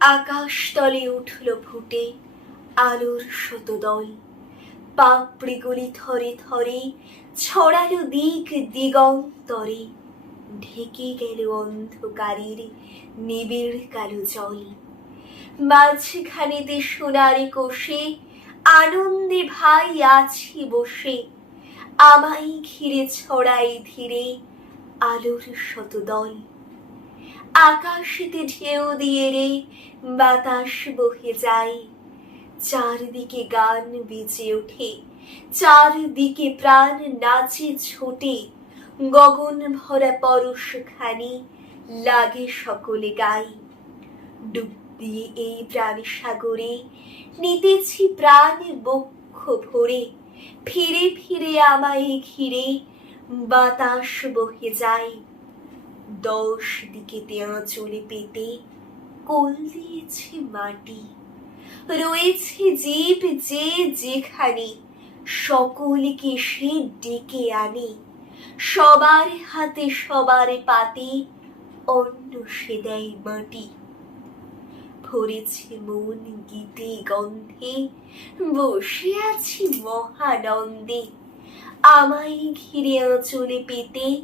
আকাশ তলে উঠল ফুটে আলোর শতদল। পাপড়িগুলি থরে থরে ছড়ালো দিক দিগন্তরে। ঢেকে গেল অন্ধকারের নিবিড় কালো জল। মাঝখানেতে সোনারে কোষে আনন্দে ভাই আছি বসে। আমায় ঘিরে ছড়াই ধীরে আলোর শতদল। আকাশেতে ঢেউ দিয়ে রে, বাতাস বহে যায়। চারদিকে গান বেজে ওঠে, চারদিকে প্রাণ নাচে ছোটে। গগন ভরা পরশ খানি লাগে সকলে গাই। ডুব দিয়ে এই প্রাণ সাগরে, নিতেছি প্রাণ বক্ষ ভরে। ফিরে ফিরে আমায় ঘিরে বাতাস বহে যায়। দশ দিকে তেয়া চলে পেতে কোল দিয়েছে মাটি। রয়েছে জীব যে যেখানে সকলকে সে ডেকে আনে। সবার হাতে সবার পাতে অন্য সে দেয় মাটি। ভরেছে মন গীতে গন্ধে, বসে আছি মহানন্দে। আমায় ঘিরে আঁচলে পেতে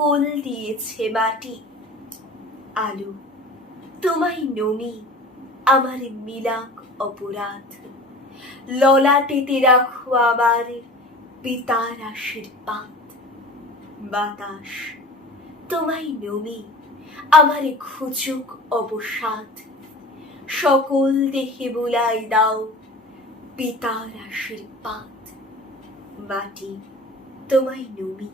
কোল দিয়েছে মাটি। আলো তোমায় নমি আমার মিলাক অপরাধ। ললাটেতে রাখো আমার পিতার আশীর্বাদ। বাতাস তোমায় নমি আমার খুচুক অবসাদ। সকল দেহে বুলাই দাও পিতার আশীর্বাদ। বাটি তোমায় নমি।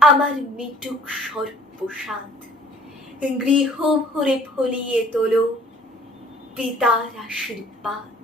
আমার মিটুক সর্বসাদ গৃহ ভরে ফলিয়ে তোলো পিতার আশীর্বাদ।